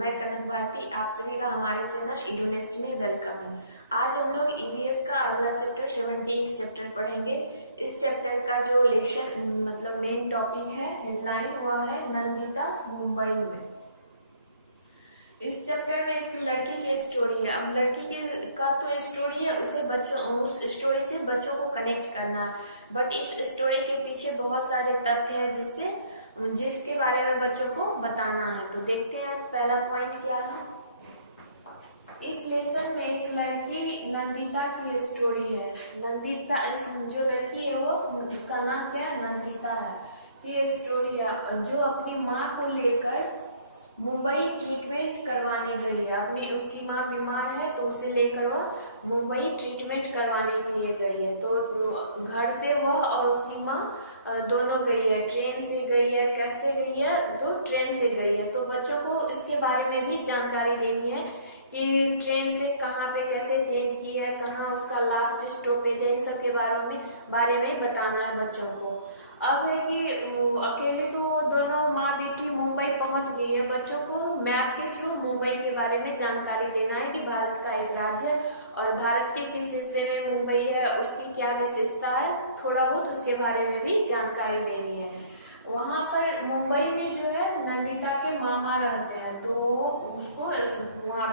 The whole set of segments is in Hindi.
मैं कनक भारती, आप सभी का हमारे चैनल यूनेस्ट में वेलकम है। आज हम लोग ईवीएस का अगला चैप्टर 17 चैप्टर पढ़ेंगे। इस चैप्टर का जो लेसन मतलब मेन टॉपिक है, हेडलाइन, वह है नंदिता मुंबई में। इस चैप्टर में एक लड़की की स्टोरी है। अब लड़की के का तो स्टोरी है, उस स्टोरी से बच्चों को कनेक्ट करना है, बट इस स्टोरी के पीछे बहुत सारे तथ्य हैं जिसके बारे में बच्चों को बताना है। तो देखते हैं पहला पॉइंट क्या है। इस लेसन में एक लड़की नंदिता की स्टोरी है। नंदिता, जो लड़की है वो, उसका नाम क्या है, नंदिता है। ये स्टोरी है जो अपनी माँ को लेकर मुंबई ट्रीटमेंट करवाने गई है। उसकी माँ बीमार है तो उसे लेकर वह मुंबई ट्रीटमेंट करवाने के लिए गई है। तो घर से वह और उसकी माँ दोनों गई है। ट्रेन से गई है। कैसे गई है? तो ट्रेन से गई है। तो बच्चों को इसके बारे में भी जानकारी देनी है कि ट्रेन से कहाँ पे कैसे चेंज की है, कहाँ उसका लास्ट स्टॉपेज है, इन सब के बारे में बताना है बच्चों को। अब है कि अकेले तो दोनों माँ बेटी मुंबई पहुंच गई है। बच्चों को मैप के थ्रू मुंबई के बारे में जानकारी देना है कि भारत का एक राज्य और भारत के किस हिस्से में मुंबई है, उसकी क्या विशेषता है, थोड़ा बहुत उसके बारे में भी जानकारी देनी है। वहां पर मुंबई में जो है नंदिता के मामा रहते हैं, तो उसको वहाँ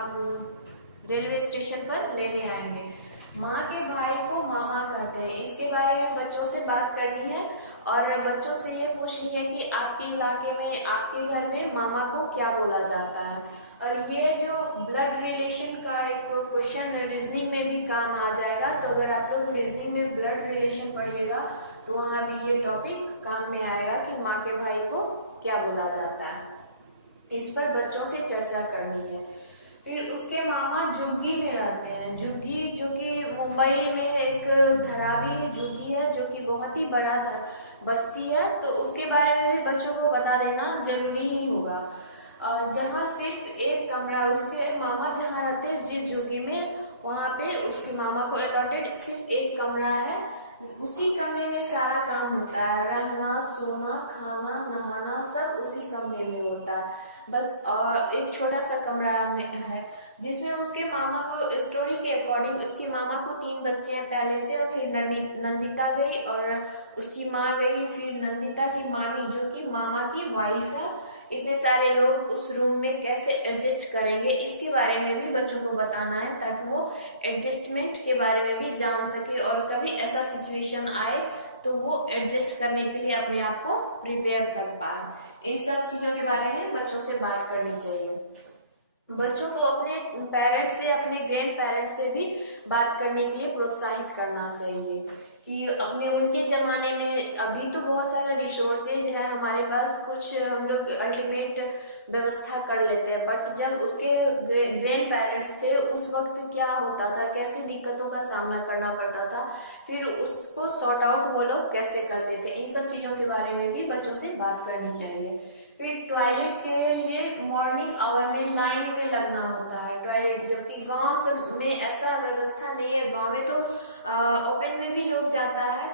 रेलवे स्टेशन पर लेने आएंगे। माँ के भाई को मामा कहते हैं। इसके बारे में बच्चों से बात करनी है और बच्चों से ये पूछनी है कि आपके इलाके में, आपके घर में मामा को क्या बोला जाता है। और ये जो ब्लड रिलेशन का एक क्वेश्चन रीजनिंग में भी काम आ जाएगा। तो अगर आप लोग रीजनिंग में ब्लड रिलेशन पढ़िएगा तो वहाँ भी ये टॉपिक काम में आएगा कि माँ के भाई को क्या बोला जाता है। इस पर बच्चों से चर्चा करनी है। फिर उसके मामा जुग्गी में रहते हैं। जुग्गी जो कि मुंबई में एक धरावी जुग्गी है, जो कि बहुत ही बड़ा बस्ती है। तो उसके बारे में भी बच्चों को बता देना जरूरी ही होगा। जहाँ सिर्फ एक कमरा, उसके मामा जहाँ रहते हैं जिस जुग्गी में, वहाँ पे उसके मामा को अलॉटेड सिर्फ एक कमरा है। उसी कमरे में सारा काम होता है, रहना, सोना, खाना, नहाना सब उसी कमरे में होता है। बस और एक छोटा सा कमरा में है जिसमें उसके मामा को, स्टोरी के अकॉर्डिंग उसके मामा को 3 बच्चे हैं पहले से, और फिर नंदिता गई और उसकी माँ गई, फिर नंदिता की मामी जो कि मामा की वाइफ है। इतने सारे लोग उस रूम में कैसे एडजस्ट करेंगे, इसके बारे में भी बच्चों को बताना है, ताकि वो एडजस्टमेंट के बारे में भी जान सके और कभी ऐसा सिचुएशन आए तो वो एडजस्ट करने के लिए अपने आप को प्रिपेयर कर पाए। इन सब चीजों के बारे में बच्चों से बात करनी चाहिए। बच्चों को अपने पेरेंट्स से, अपने ग्रैंड पेरेंट्स से भी बात करने के लिए प्रोत्साहित करना चाहिए कि अपने उनके जमाने में, अभी तो बहुत सारा रिसोर्सेज है हमारे पास, कुछ हम लोग अल्टीमेट व्यवस्था कर लेते हैं, बट जब उसके ग्रैंड पेरेंट्स थे उस वक्त क्या होता था, कैसे दिक्कतों का सामना करना पड़ता था, फिर उसको सॉर्ट आउट वो लोग कैसे करते थे, इन सब चीजों के बारे में भी बच्चों से बात करनी चाहिए। फिर टॉयलेट के लिए मॉर्निंग आवर में लाइन में लगना होता है टॉयलेट, जबकि गांव में ऐसा व्यवस्था नहीं है। गांव में तो ओपन में भी लोग जाता है,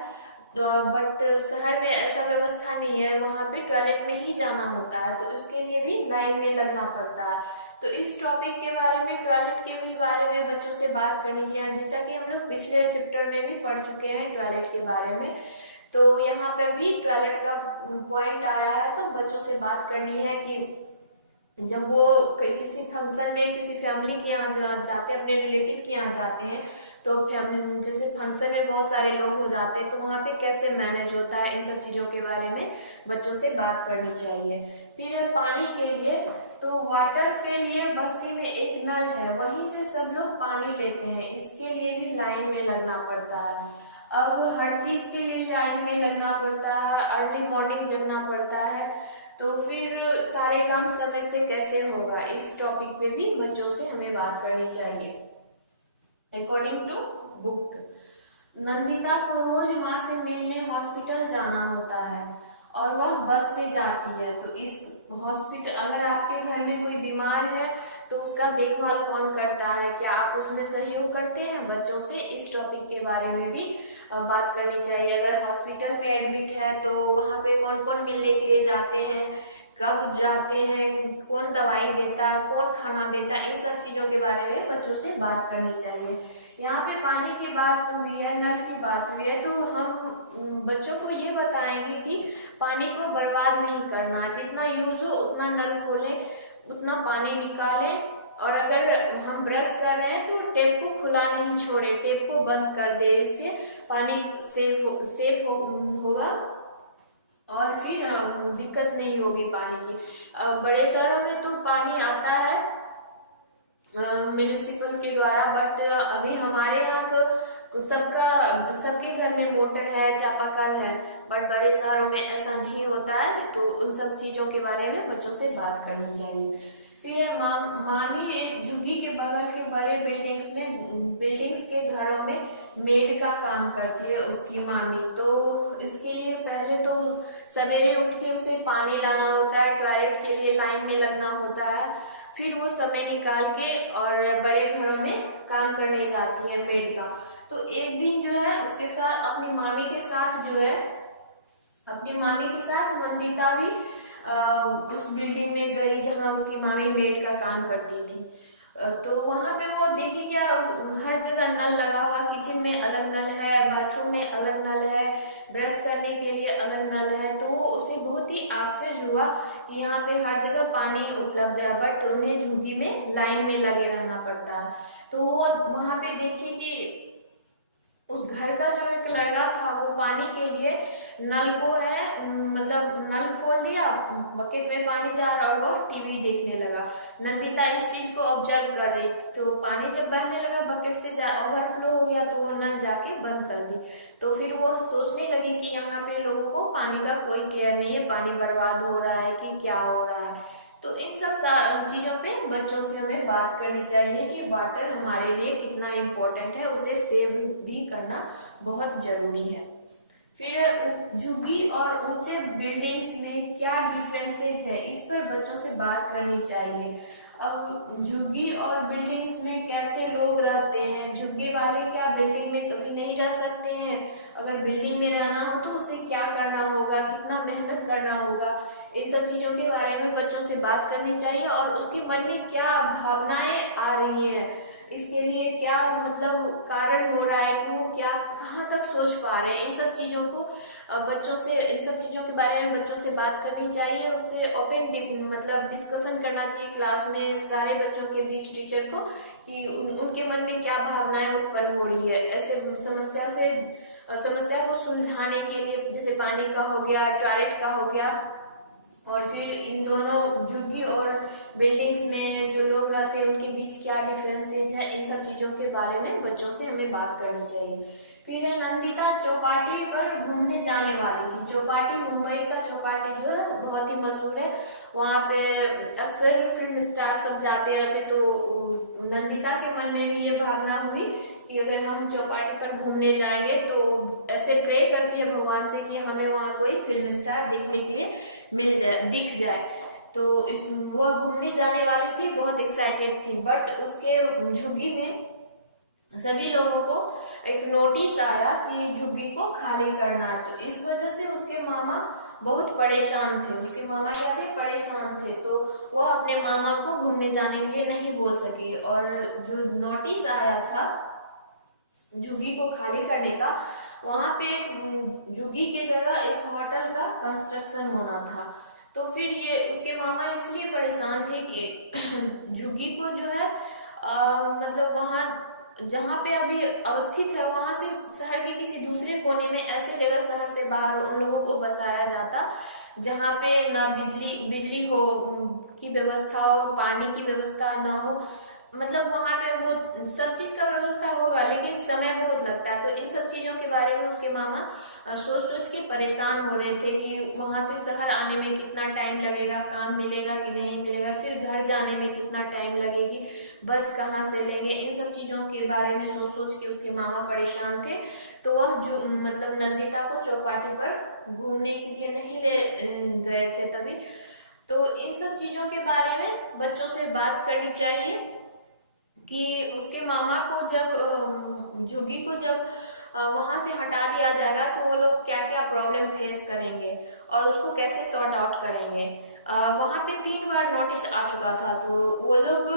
तो बट शहर में ऐसा व्यवस्था नहीं है, वहाँ पे टॉयलेट में ही जाना होता है, तो उसके लिए भी लाइन में लगना पड़ता है। तो इस टॉपिक के बारे में, टॉयलेट के भी बारे में बच्चों से बात करनी चाहिए, जैसा कि हम लोग पिछले चैप्टर में भी पढ़ चुके हैं टॉयलेट के बारे में। तो यहाँ पर भी टॉयलेट का पॉइंट आया है, तो बच्चों से बात करनी है कि जब वो किसी फंक्शन में, किसी फैमिली के यहाँ जाते हैं, अपने रिलेटिव के यहाँ जाते हैं, तो फैमिली जैसे फंक्शन में बहुत सारे लोग हो जाते हैं, तो वहाँ पे कैसे मैनेज होता है, इन सब चीजों के बारे में बच्चों से बात करनी चाहिए। फिर पानी के लिए, तो वाटर के लिए बस्ती में एक नल है, वहीं से सब लोग पानी लेते हैं, इसके लिए भी लाइन में लगना पड़ता है। अब हर चीज के लिए लाइन में लगना पड़ता है, अर्ली मॉर्निंग जगना पड़ता है, तो फिर सारे काम समय से कैसे होगा, इस टॉपिक पे भी बच्चों से हमें बात करनी चाहिए। अकॉर्डिंग टू बुक, नंदिता को रोज माँ से मिलने हॉस्पिटल जाना होता है और वह बस से जाती है। तो इस हॉस्पिटल, अगर आपके घर में कोई बीमार है तो उसका देखभाल कौन करता है, क्या आप उसमें सहयोग करते हैं? बच्चों से इस टॉपिक के बारे में भी बात करनी चाहिए। अगर हॉस्पिटल में एडमिट है तो वहाँ पे कौन कौन मिलने के लिए जाते हैं, कब जाते हैं, कौन दवाई देता है, कौन खाना देता है, इन सब चीजों के बारे में बच्चों से बात करनी चाहिए। यहाँ पे पानी की बात हुई है, नल की बात हुई है, तो हम बच्चों को ये बताएंगे कि पानी को बर्बाद नहीं करना, जितना यूज हो उतना नल खोलें, उतना पानी निकालें। और अगर हम ब्रश कर रहे हैं तो टेप को खुला नहीं छोड़े, टेप को बंद कर दे, इससे पानी सेफ होगा और फिर दिक्कत नहीं होगी पानी की। बड़े शहरों में तो पानी आता है म्यूनिसिपल के द्वारा, बट अभी हमारे यहाँ तो सबके घर में मोटर है, चापाकल है, बट बड़े शहरों में ऐसा नहीं होता है। तो उन सब चीजों के बारे में बच्चों से बात करनी चाहिए। फिर मामी एक झुग्गी के बगल के बड़े बिल्डिंग्स के घरों में मेड का काम करती है उसकी मामी। तो इसके लिए पहले तो सवेरे उठ के उसे पानी लाना होता है, टॉयलेट के लिए लाइन में लगना होता है, फिर वो समय निकाल के और बड़े घरों में काम करने जाती है मेड का। तो एक दिन जो है उसके साथ अपनी मामी के साथ नंदिता भी उस बिल्डिंग में गई जहाँ उसकी मामी मेड का काम करती थी। तो वहां पे वो देखी क्या, हर जगह नल लगा हुआ, किचन में अलग नल है, बाथरूम में अलग नल है, ब्रश करने के लिए अलग नल है। तो उसे बहुत ही आश्चर्य हुआ कि यहाँ पे हर जगह पानी उपलब्ध है, बट उन्हें झुग्गी में लाइन में लगे रहना पड़ता है। तो वो वहां पे देखी कि उस घर का जो एक लड़का था वो पानी के लिए नल को मतलब नल खोल दिया, बकेट में पानी जा रहा और वह टीवी देखने लगा। नंदिता इस चीज को ऑब्जर्व कर रही थी, तो पानी जब बहने लगा बकेट से ओवरफ्लो हो गया, तो वो नल जाके बंद कर दी। तो फिर वो सोचने लगी कि यहाँ पे लोगों को पानी का कोई केयर नहीं है, पानी बर्बाद हो रहा है कि क्या हो रहा है। तो इन सब चीजों पे बच्चों से हमें बात करनी चाहिए कि वाटर हमारे लिए कितना इम्पोर्टेंट है, उसे सेव भी करना बहुत जरूरी है। फिर झुग्गी और ऊंचे बिल्डिंग्स में क्या डिफरेंसेस है, इस पर बच्चों से बात करनी चाहिए। अब झुग्गी और बिल्डिंग्स में कैसे लोग रहते हैं, झुग्गी वाले क्या बिल्डिंग में कभी नहीं रह सकते हैं, अगर बिल्डिंग में रहना हो तो उसे क्या करना होगा, कितना मेहनत करना होगा, इन सब चीजों के बारे में बच्चों से बात करनी चाहिए। और उसके मन में क्या भावनाएं आ रही हैं, इसके लिए क्या मतलब कारण हो रहा है कि वो क्या कहाँ तक सोच पा रहे हैं, इन सब चीजों को इन सब चीजों के बारे में बच्चों से बात करनी चाहिए। उससे ओपन मतलब डिस्कशन करना चाहिए क्लास में सारे बच्चों के बीच टीचर को कि उनके मन में क्या भावनाएं उत्पन्न हो रही है। ऐसे समस्या को सुलझाने के लिए, जैसे पानी का हो गया, टॉयलेट का हो गया, और फिर इन दोनों झुग्गी और बिल्डिंग्स में जो लोग रहते हैं उनके बीच क्या डिफरेंसेस है, इन सब चीजों के बारे में बच्चों से हमें बात करनी चाहिए। फिर नंदिता चौपाटी पर घूमने जाने वाली थी। चौपाटी, मुंबई का चौपाटी जो है बहुत ही मशहूर है, वहाँ पे अक्सर फिल्म स्टार सब जाते रहते। तो नंदिता के मन में भी ये भावना हुई कि अगर हम चौपाटी पर घूमने जाएंगे, तो ऐसे प्रे करती है भगवान से कि हमें वहाँ कोई फिल्म स्टार देखने के लिए दिख जाए। तो वो घूमने जाने वाली थी, बहुत एक्साइटेड थी, बट उसके झुग्गी में सभी लोगों को एक नोटिस आया कि झुग्गी को खाली करना है। तो इस वजह से उसके मामा बहुत परेशान थे, उसके मामा क्या थे, परेशान थे। तो वो अपने मामा को घूमने जाने के लिए नहीं बोल सकी, और जो नोटिस आया था झुग्गी को खाली करने का, वहां पे झुग्गी के जगह एक होटल का कंस्ट्रक्शन होना था। तो फिर ये उसके मामा इसलिए परेशान थे कि झुग्गी को जो है मतलब वहां जहाँ पे अभी अवस्थित है वहां से शहर के किसी दूसरे कोने में, ऐसे जगह शहर से बाहर उन लोगों को बसाया जाता जहाँ पे ना बिजली हो की व्यवस्था हो, पानी की व्यवस्था ना हो, मतलब वहां पे वो सब चीज का व्यवस्था होगा लेकिन समय बहुत लगता है। तो इन सब चीजों के बारे में उसके मामा सोच सोच के परेशान हो रहे थे कि वहां से शहर आने में कितना टाइम लगेगा, काम मिलेगा कि नहीं मिलेगा, फिर घर जाने में कितना टाइम लगेगी, बस कहाँ से लेंगे, इन सब चीजों के बारे में सोच सोच के उसके मामा परेशान थे। तो वह जो मतलब नंदिता को चौपाटी पर घूमने के लिए नहीं ले गए थे तभी। तो इन सब चीजों के बारे में बच्चों से बात करनी चाहिए कि उसके मामा को जब झुग्गी को जब वहां से हटा दिया जाएगा तो वो लोग क्या क्या प्रॉब्लम फेस करेंगे और उसको कैसे सॉर्ट आउट करेंगे। वहां पे 3 बार नोटिस आ चुका था, तो वो लोग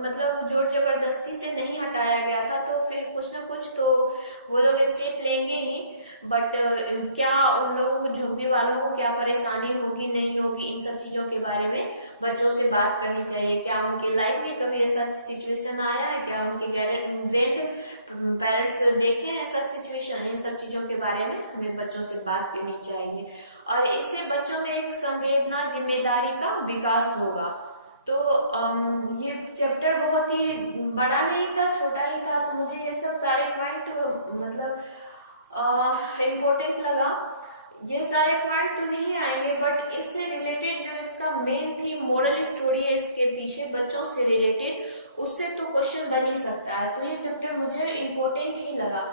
मतलब जोर जबरदस्ती से नहीं हटाया गया था, तो फिर कुछ ना कुछ तो वो लोग स्टेप लेंगे ही। बट क्या उन लोगों को, झुग्गी वालों को क्या परेशानी होगी नहीं होगी, इन सब चीजों के बारे में बच्चों से बात करनी चाहिए। क्या उनके लाइफ में कभी ऐसा सिचुएशन आया है, क्या उनके ग्रैंड पेरेंट्स देखे ऐसा सिचुएशन, इन सब चीजों के बारे में हमें बच्चों से बात करनी चाहिए। और इससे बच्चों में एक संवेदना, जिम्मेदारी का विकास होगा। तो ये चैप्टर बहुत ही बड़ा नहीं था, छोटा ही था, तो मुझे ये सब सारे पॉइंट मतलब इम्पोर्टेंट लगा। ये सारे पॉइंट तो नहीं आएंगे, बट इससे रिलेटेड जो इसका मेन थी, मोरल स्टोरी है इसके पीछे बच्चों से रिलेटेड, उससे तो क्वेश्चन बन ही सकता है। तो ये चैप्टर मुझे इम्पोर्टेंट ही लगा।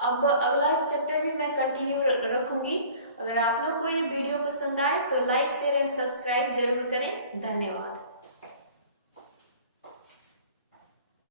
अब अगला चैप्टर भी मैं कंटिन्यू रखूंगी। अगर आप लोग को ये वीडियो पसंद आए तो लाइक शेयर एंड सब्सक्राइब जरूर करें। धन्यवाद।